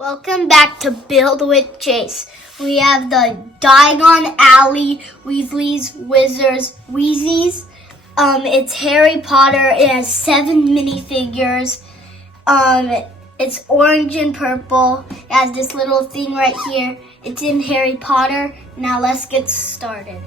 Welcome back to Build with Chase. We have the Diagon Alley, Weasley's, Wizards, Wheezes. It's Harry Potter. It has 7 minifigures. It's orange and purple. It has this little thing right here. It's in Harry Potter. Now let's get started.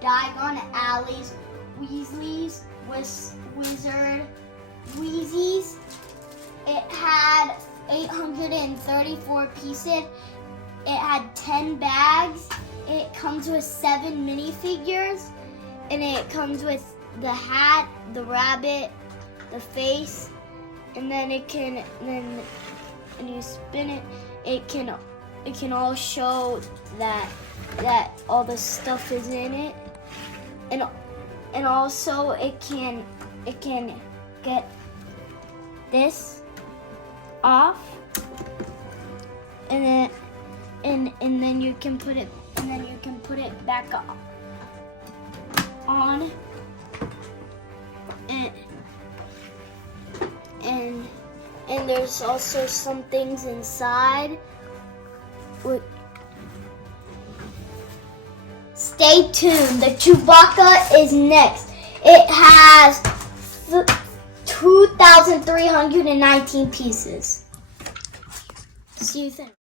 Diagon Alley's, Weasley's, Wizard, Wheezes. It had 834 pieces. It had 10 bags. It comes with 7 minifigures, and it comes with the hat, the rabbit, the face, and then and you spin it. It can all show that all the stuff is in it. And also it can get this off, and then you can put it back on, and there's also some things inside. Stay tuned. The Chewbacca is next. It has 2,319 pieces. See you then.